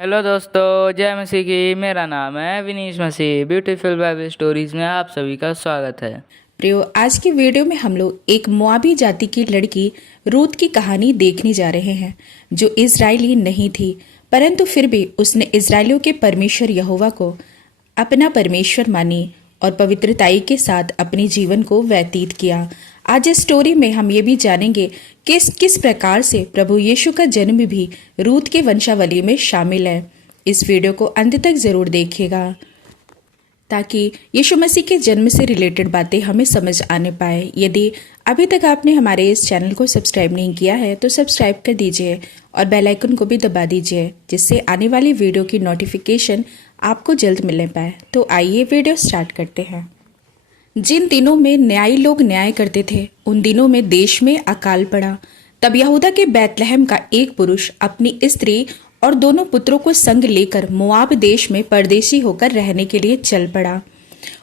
Hello दोस्तों, जय मसीह की। मेरा नाम है विनीश मसीह। ब्यूटीफुल बाइबल स्टोरीज में आप सभी का स्वागत है। प्रियो, आज की वीडियो में हम लोग एक मोआबी जाति की लड़की रूत की कहानी देखने जा रहे हैं, जो इजरायली नहीं थी, परंतु फिर भी उसने इजरायलियों के परमेश्वर यहोवा को अपना परमेश्वर मानी और पवित्रताई के साथ अपने जीवन को व्यतीत किया। आज इस स्टोरी में हम ये भी जानेंगे किस किस प्रकार से प्रभु यीशु का जन्म भी रूत के वंशावली में शामिल है। इस वीडियो को अंत तक जरूर देखिएगा ताकि यीशु मसीह के जन्म से रिलेटेड बातें हमें समझ आने पाए। यदि अभी तक आपने हमारे इस चैनल को सब्सक्राइब नहीं किया है तो सब्सक्राइब कर दीजिए और बेल आइकन को भी दबा दीजिए, जिससे आने वाली वीडियो की नोटिफिकेशन आपको जल्द मिलने पाए। तो आइए वीडियो स्टार्ट करते हैं। जिन दिनों में न्यायी लोग न्याय करते थे, उन दिनों में देश में अकाल पड़ा। तब यहूदा के बैतलहम का एक पुरुष अपनी स्त्री और दोनों पुत्रों को संग लेकर मोआब देश में परदेशी होकर रहने के लिए चल पड़ा।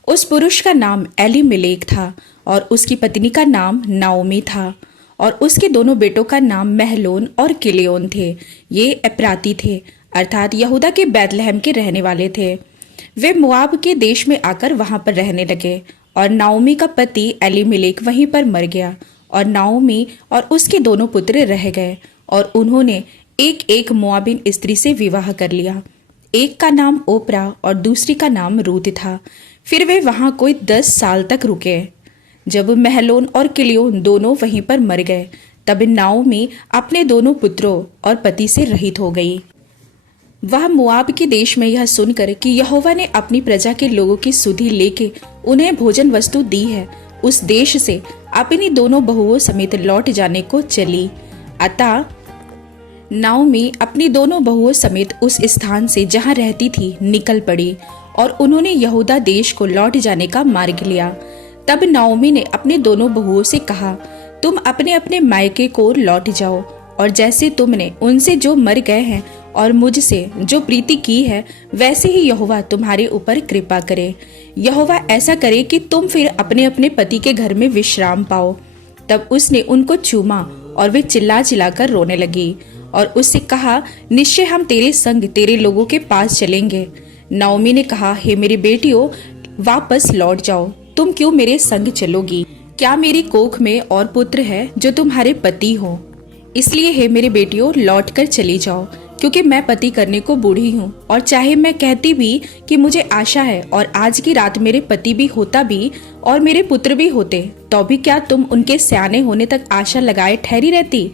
उस पुरुष का नाम एलीमेलेक था और उसकी पत्नी का नाम नाओमी था, और उसके दोनों बेटों का नाम महलोन और किलियोन थे। ये एप्राती थे, अर्थात यहूदा के बैतलहम के रहने वाले थे। वे मोआब के देश में आकर वहां पर रहने लगे, और नाओमी का पति एलीमेलेक वहीं पर मर गया, और नाओमी और उसके दोनों पुत्र रह गए, और उन्होंने एक एक मोआबिन स्त्री से विवाह कर लिया। एक का नाम ओपरा और दूसरी का नाम रूत था। फिर वे वहां कोई 10 साल तक रुके। जब महलोन और किलियोन दोनों वहीं पर मर गए, तब नाओमी अपने दोनों पुत्रों और पति से रहित हो गई। वह मोआब के देश में यह सुनकर कि यहोवा ने अपनी प्रजा के लोगों की सुधि लेके उन्हें भोजन वस्तु दी है, उस देश से अपनी दोनों बहुओं समेत लौट जाने को चली। अतः नाओमी अपनी दोनों बहुओं समेत उस स्थान से जहां रहती थी निकल पड़ी, और उन्होंने यहूदा देश को लौट जाने का मार्ग लिया। तब नाओमी ने अपने दोनों बहुओं से कहा, तुम अपने अपने मायके को लौट जाओ, और जैसे तुमने उनसे जो मर गए हैं और मुझसे जो प्रीति की है, वैसे ही यहोवा तुम्हारे ऊपर कृपा करे। यहोवा ऐसा करे कि तुम फिर अपने अपने पति के घर में विश्राम पाओ। तब उसने उनको चूमा, और वे चिल्ला चिल्लाकर रोने लगी, और उससे कहा, निश्चय हम तेरे संग तेरे लोगों के पास चलेंगे। नाओमी ने कहा, हे मेरी बेटियों, वापस लौट जाओ। तुम क्यों मेरे संग चलोगी? क्या मेरी कोख में और पुत्र है जो तुम्हारे पति हो? इसलिए हे मेरी बेटियों, लौट कर चली जाओ, क्योंकि मैं पति करने को बूढ़ी हूँ। और चाहे मैं कहती भी कि मुझे आशा है और आज की रात मेरे पति भी होता भी और मेरे पुत्र भी होते, तो भी क्या तुम उनके सयाने होने तक आशा लगाए ठहरी रहती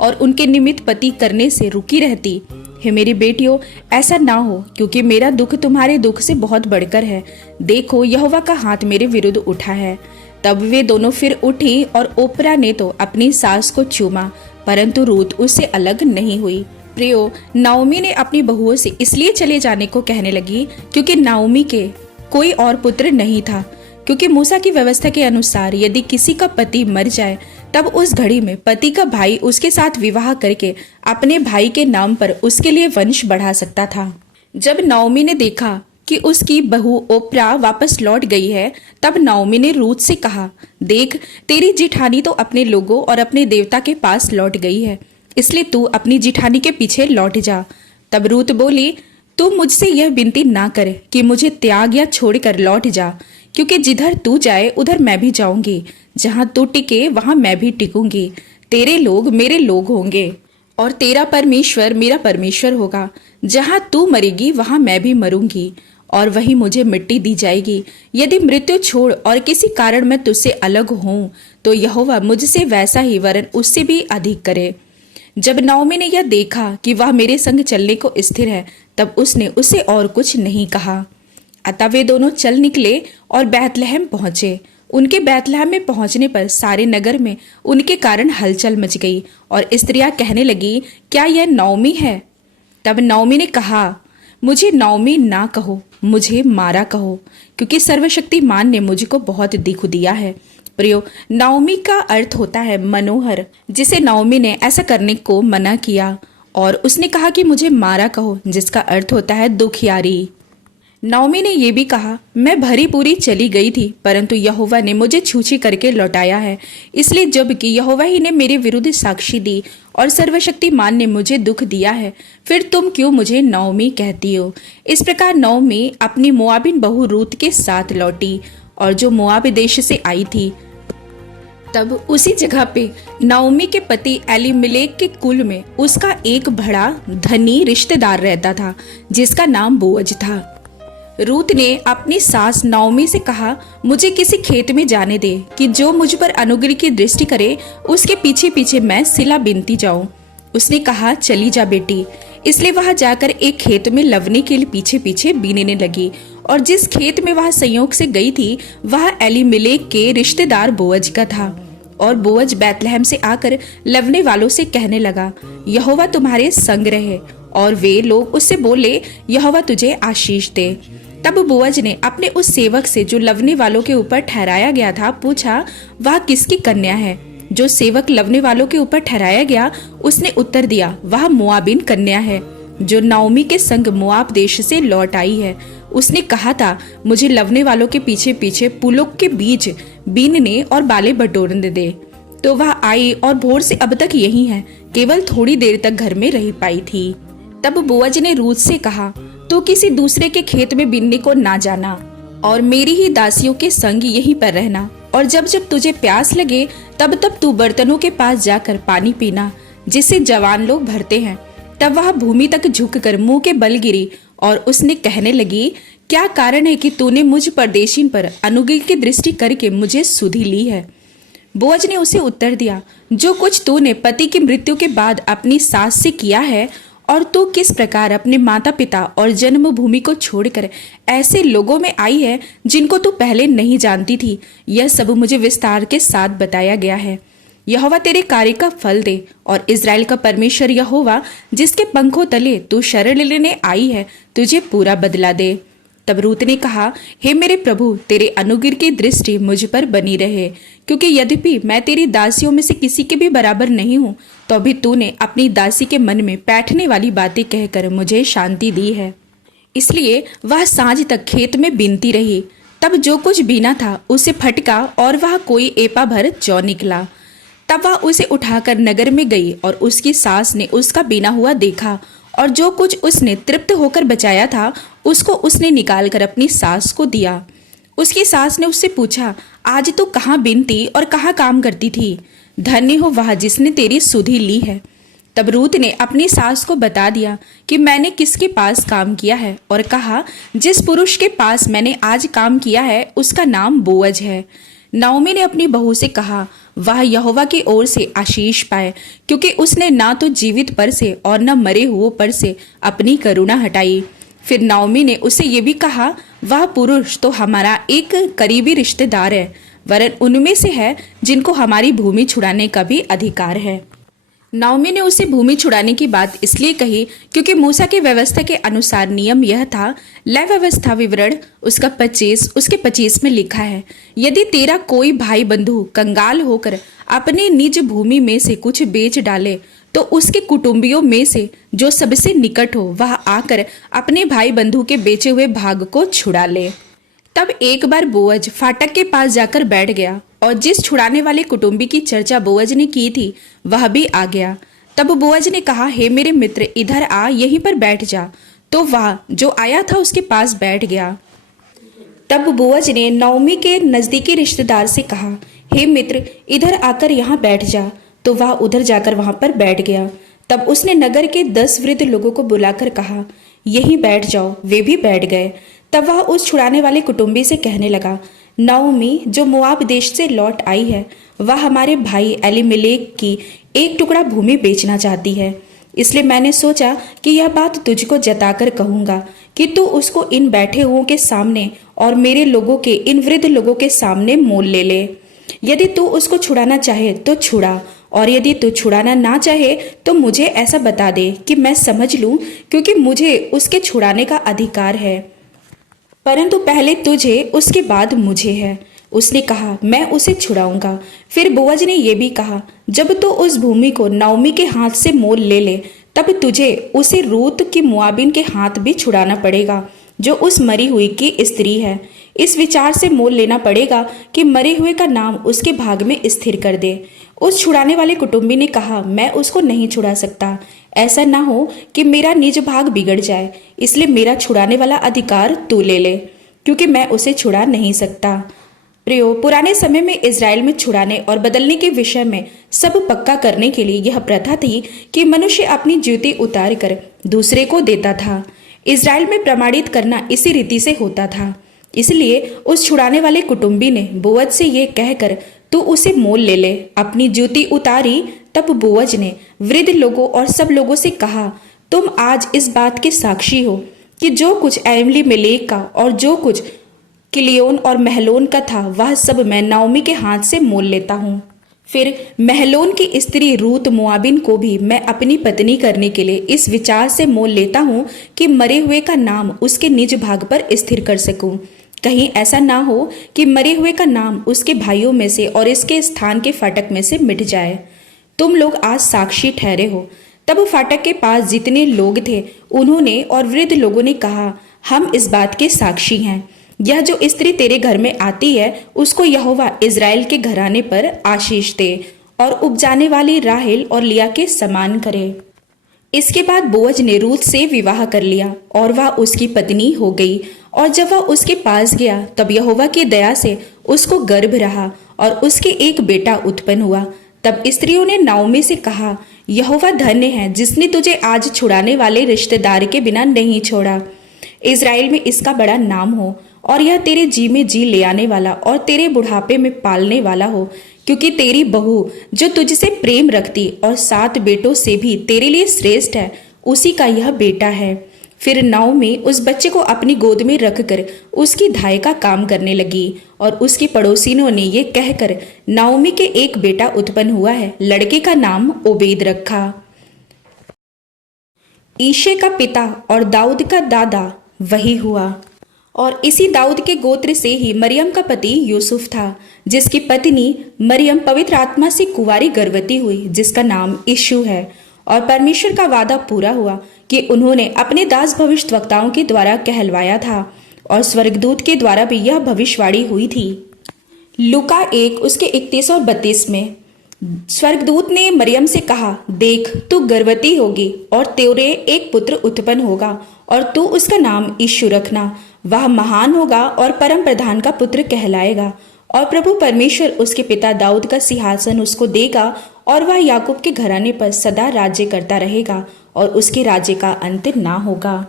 और उनके निमित्त पति करने से रुकी रहती? हे मेरी बेटियों, ऐसा ना हो, क्योंकि मेरा दुख तुम्हारे दुख से बहुत बढ़कर है। देखो, यहोवा का हाथ मेरे विरुद्ध उठा है। तब वे दोनों फिर उठी, और ओपरा ने तो अपनी सास को चूमा, परंतु रूत उससे अलग नहीं हुई। प्रियो, नाओमी ने अपनी बहुओं से इसलिए चले जाने को कहने लगी क्योंकि नाओमी के कोई और पुत्र नहीं था। क्योंकि मूसा की व्यवस्था के अनुसार यदि किसी का पति मर जाए, तब उस घड़ी में पति का भाई उसके साथ विवाह करके अपने भाई के नाम पर उसके लिए वंश बढ़ा सकता था। जब नाओमी ने देखा कि उसकी बहू ओपरा वापस लौट गई है, तब नाओमी ने रूत से कहा, देख, तेरी जिठानी तो अपने लोगों और अपने देवता के पास लौट गई है, इसलिए तू अपनी जिठानी के पीछे लौट जा। तब रूत बोली, तू मुझसे यह विनती ना कर कि मुझे त्याग या छोड़कर लौट जा, क्योंकि जिधर तू जाए उधर मैं भी जाऊंगी, जहां तू टिके वहां मैं भी टिकूंगी। तेरे लोग मेरे लोग होंगे और तेरा परमेश्वर मेरा परमेश्वर होगा। जहां तू मरेगी वहां मैं भी मरूंगी, और वहीं मुझे मिट्टी दी जाएगी। यदि मृत्यु छोड़ और किसी कारण मैं तुझसे अलग हूं, तो यहोवा मुझसे वैसा ही वरन उससे भी अधिक करे। जब नाओमी ने यह देखा कि वह मेरे संग चलने को स्थिर है, तब उसने उसे और कुछ नहीं कहा। अतः वे दोनों चल निकले और बैतलहम पहुंचे। उनके बैतलहम में पहुंचने पर सारे नगर में उनके कारण हलचल मच गई, और स्त्रियां कहने लगी, क्या यह नाओमी है? तब नाओमी ने कहा, मुझे नाओमी ना कहो, मुझे मारा कहो, क्योंकि सर्वशक्तिमान ने मुझको बहुत दुख दिया है। प्रियो, नाओमी का अर्थ होता है मनोहर, जिसे नाओमी ने ऐसा करने को मना किया, और उसने कहा कि मुझे मारा कहो, जिसका अर्थ होता है दुखियारी। नाओमी ने ये भी कहा, मैं भरी पूरी चली गई थी, परंतु यहोवा ने मुझे छूछी करके लौटाया है। इसलिए जबकि यहोवा ही ने मेरे विरुद्ध साक्षी दी और सर्वशक्तिमान ने मुझे दुख दिया है, फिर तुम क्यों मुझे नाओमी कहती हो। इस प्रकार नाओमी अपनी मोआबिन बहू रूत के साथ लौटी और जो मोआब देश से आई थी। तब उसी जगह पे नाओमी के पति एलीमेलेक के कुल में उसका एक बड़ा धनी रिश्तेदार रहता था जिसका नाम बोअज था। रूत ने अपनी सास नाओमी से कहा, मुझे किसी खेत में जाने दे कि जो मुझ पर अनुग्रह की दृष्टि करे उसके पीछे पीछे मैं सिला बीनती जाऊं। उसने कहा, चली जा बेटी। इसलिए वहां जाकर एक खेत में लवने के लिए पीछे पीछे बीनने लगी और जिस खेत में वह संयोग से गई थी वह एलीमेलेक के रिश्तेदार बोअज का था। और बोअज बैतलहम से आकर लवने वालों से कहने लगा, यहोवा तुम्हारे संग रहे। और वे लोग उससे बोले, यहोवा तुझे आशीष दे। तब बोअज ने अपने उस सेवक से जो लवने वालों के ऊपर ठहराया गया था पूछा, वह किसकी कन्या है। जो सेवक लवने वालों के ऊपर ठहराया गया उसने उत्तर दिया, वह मोआबिन कन्या है जो नाओमी के संग मोआब देश से लौट आई है। उसने कहा था, मुझे लवने वालों के पीछे पीछे पुलों के बीच बीनने और बाले बटोरने दे। तो वह आई और भोर से अब तक यही है, केवल थोड़ी देर तक घर में रह पाई थी। तब बोअज ने रूत से कहा, तू किसी दूसरे के खेत में बीनने को ना जाना और मेरी ही दासियों के संग यहीं पर रहना, और जब जब तुझे प्यास लगे तब तब तू बर्तनों के पास जाकर पानी पीना जिसे जवान लोग भरते हैं। तब वह भूमि तक झुककर मुंह के बल गिरी और उसने कहने लगी, क्या कारण है कि तूने मुझ परदेशीन पर अनुग्रह की दृष्टि करके मुझे सुधि ली है। बोअज ने उसे उत्तर दिया, जो कुछ तूने पति की मृत्यु के बाद अपनी सास से किया है और तू किस प्रकार अपने माता पिता और जन्मभूमि को छोड़कर ऐसे लोगों में आई है जिनको तू पहले नहीं जानती थी, यह सब मुझे विस्तार के साथ बताया गया है। यहोवा तेरे कार्य का फल दे और इज़राइल का परमेश्वर यहोवा जिसके पंखों तले तू शरण लेने आई है तुझे पूरा बदला दे। तब रूत ने कहा, हे मेरे प्रभु, तेरे अनुग्रह की दृष्टि मुझ पर बनी रहे, क्योंकि यद्यपि मैं तेरी दासियों में से किसी के भी बराबर नहीं हूँ, तो भी तूने अपनी दासी के मन में बैठने वाली बातें कहकर मुझे शांति दी है। इसलिए वह सांझ तक खेत में बीनती रही। तब जो कुछ बीना था उसे फटका और वह कोई एपा भर जौ निकला। तब वह उसे उठाकर नगर में गई और उसकी सास ने उसका बीना हुआ देखा और जो कुछ उसने तृप्त होकर बचाया था उसको उसने निकाल कर अपनी सास को दिया। उसकी सास ने उससे पूछा, आज तो कहाँ बीनती और कहाँ काम करती थी? धन्य हो वह जिसने तेरी सुधि ली है। तब रूत ने अपनी सास को बता दिया कि मैंने किसके पास काम किया है और कहा, जिस पुरुष के पास मैंने आज काम किया है उसका नाम बोअज है। नाओमी ने अपनी बहू से कहा, वह यहोवा की ओर से आशीष पाए, क्योंकि उसने ना तो जीवित पर से और न मरे हुए पर से अपनी करुणा हटाई। फिर नाओमी ने उसे ये भी कहा, वह पुरुष तो हमारा एक करीबी रिश्तेदार है, वरन उनमें से है जिनको हमारी भूमि छुड़ाने का भी अधिकार है। नाओमी ने उसे भूमि छुड़ाने की बात इसलिए कही क्योंकि मूसा की व्यवस्था के अनुसार नियम यह था, लय व्यवस्था विवरण उसके 25 में लिखा है, यदि तेरा कोई भाई बंधु कंगाल होकर अपने निज भूमि में से कुछ बेच डाले तो उसके कुटुंबियों में से जो सबसे निकट हो वह आकर अपने भाई बंधु के बेचे हुए भाग को छुड़ा ले। तब एक बार बोअज फाटक के पास जाकर बैठ गया और जिस छुड़ाने वाले कुटुंबी की चर्चा बोअज ने की थी वह भी आ गया। तब बोअज ने कहा, हे मेरे मित्र, इधर आ, यहीं पर बैठ जा। तो वह जो आया था उसके पास बैठ गया। तब बोअज ने नाओमी के नजदीकी रिश्तेदार से कहा, हे मित्र, इधर आकर यहाँ बैठ जा। तो वह उधर जाकर वहां पर बैठ गया। तब उसने नगर के 10 वृद्ध लोगों को बुलाकर कहा, यहीं बैठ जाओ। वे भी बैठ गए। तब वह उस छुड़ाने वाले कुटुंबी से कहने लगा, नाओमी जो मोआब देश से लौट आई है वह हमारे भाई एलीमेलेक की एक टुकड़ा भूमि बेचना चाहती है। इसलिए मैंने सोचा कि यह बात तुझको जताकर कहूंगा कि तू उसको इन बैठे हुओं के सामने और मेरे लोगों के इन वृद्ध लोगों के सामने मोल ले ले। यदि तू उसको छुड़ाना चाहे तो छुड़ा, और यदि तू छुड़ाना ना चाहे तो मुझे ऐसा बता दे कि मैं समझ लूं, क्योंकि मुझे उसके छुड़ाने का अधिकार है, परंतु पहले तुझे उसके बाद मुझे है। उसने कहा, मैं उसे छुड़ाऊंगा। फिर बोअज ने यह भी कहा, जब तू उस भूमि को नाओमी के हाथ से मोल ले ले तब तुझे उसे रूत की मोआबिन के हाथ भी छुड़ाना पड़ेगा, जो उस मरी हुई की स्त्री है। इस विचार से मोल लेना पड़ेगा कि मरे हुए का नाम उसके भाग में स्थिर कर दे। उस छुड़ाने वाले कुटुंबी ने कहा, मैं उसको नहीं छुड़ा सकता। ऐसा ना हो कि मेरा निज भाग बिगड़ जाए, इसलिए मेरा छुड़ाने वाला अधिकार तू ले ले, क्योंकि मैं उसे छुड़ा नहीं सकता। प्रियो, पुराने समय में इज़राइल में छुड़ाने और बदलने के विषय में सब पक्का करने के लिए यह प्रथा थी कि मनुष्य अपनी जूती उतार कर दूसरे को देता था। इज़राइल में प्रमाणित करना इसी रीति से होता था। इसलिए उस छुड़ाने वाले कुटुंबी ने बोअज से ये कहकर तू उसे मोल ले ले अपनी जूती उतारी। तब बोअज ने वृद्ध लोगों और सब लोगों से कहा, तुम आज इस बात के साक्षी हो कि जो कुछ एलीमेलेक का और जो कुछ किलियोन और महलोन का था, वह सब मैं नाओमी के हाथ से मोल लेता हूँ। फिर महलोन की स्त्री रूत मोआबिन को भी मैं अपनी पत्नी करने के लिए इस विचार से मोल लेता हूँ कि मरे हुए का नाम उसके निज भाग पर स्थिर कर सकूं। कहीं ऐसा ना हो कि मरे हुए का नाम उसके भाइयों में से और इसके स्थान के फाटक में से मिट जाए। तुम लोग आज साक्षी ठहरे हो। तब फाटक के पास जितने लोग थे उन्होंने और वृद्ध लोगों ने कहा, हम इस बात के साक्षी हैं। यह जो स्त्री तेरे घर में आती है उसको यहोवा इज़राइल के घराने पर आशीष दे और उपजाने वाली राहेल और लिया के समान करे। इसके बाद बोअज ने रूत से विवाह कर लिया और वह उसकी पत्नी हो गई। और जब वह उसके पास गया तब यहोवा की दया से उसको गर्भ रहा और उसके एक बेटा उत्पन्न हुआ। तब स्त्रियों ने नाओमी से कहा, यहोवा धन्य है जिसने तुझे आज छुड़ाने वाले रिश्तेदार के बिना नहीं छोड़ा। इज़राइल में इसका बड़ा नाम हो और यह तेरे जी में जी ले आने वाला और तेरे बुढ़ापे में पालने वाला हो, क्योंकि तेरी बहू जो तुझसे प्रेम रखती और 7 बेटों से भी तेरे लिए श्रेष्ठ है, उसी का यह बेटा है। फिर नाओमी उस बच्चे को अपनी गोद में रखकर उसकी धाय का काम करने लगी और उसकी पड़ोसिनों ने ये कहकर नाओमी के एक बेटा उत्पन्न हुआ है, लड़के का नाम ओबेद रखा। ईशे का पिता और दाऊद का दादा वही हुआ और इसी दाऊद के गोत्र से ही मरियम का पति यूसुफ था, जिसकी पत्नी मरियम पवित्र आत्मा से कुंवारी गर्भवती हुई, जिसका नाम यीशु है। और परमेश्वर का वादा पूरा हुआ कि उन्होंने अपने दास भविष्यद्वक्ताओं के द्वारा कहलवाया था और स्वर्गदूत के द्वारा भी यह भविष्यवाणी हुई थी। लूका 1 उसके 31 और 32 में स्वर्गदूत ने मरियम से कहा, देख तू गर्भवती होगी और तेरे एक पुत्र उत्पन्न होगा और तू उसका नाम यीशु रखना। वह महान होगा और परम प्रधान का पुत्र कहलाएगा और प्रभु परमेश्वर उसके पिता दाऊद का सिंहासन उसको देगा और वह याकूब के घराने पर सदा राज्य करता रहेगा और उसके राज्य का अंत ना होगा।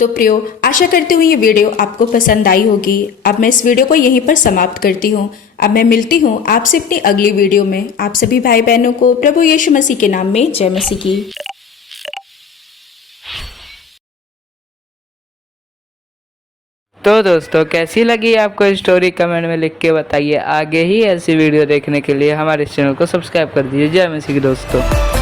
तो प्रियो, आशा करती हूँ ये वीडियो आपको पसंद आई होगी। अब मैं इस वीडियो को यहीं पर समाप्त करती हूँ। अब मैं मिलती हूँ आपसे अपनी अगली वीडियो में। आप सभी भाई बहनों को प्रभु यीशु मसीह के नाम में जय मसीह की। तो दोस्तों, कैसी लगी आपको स्टोरी कमेंट में लिख के बताइए। आगे ही ऐसी वीडियो देखने के लिए हमारे चैनल को सब्सक्राइब कर दीजिए। जय मसीह की दोस्तों।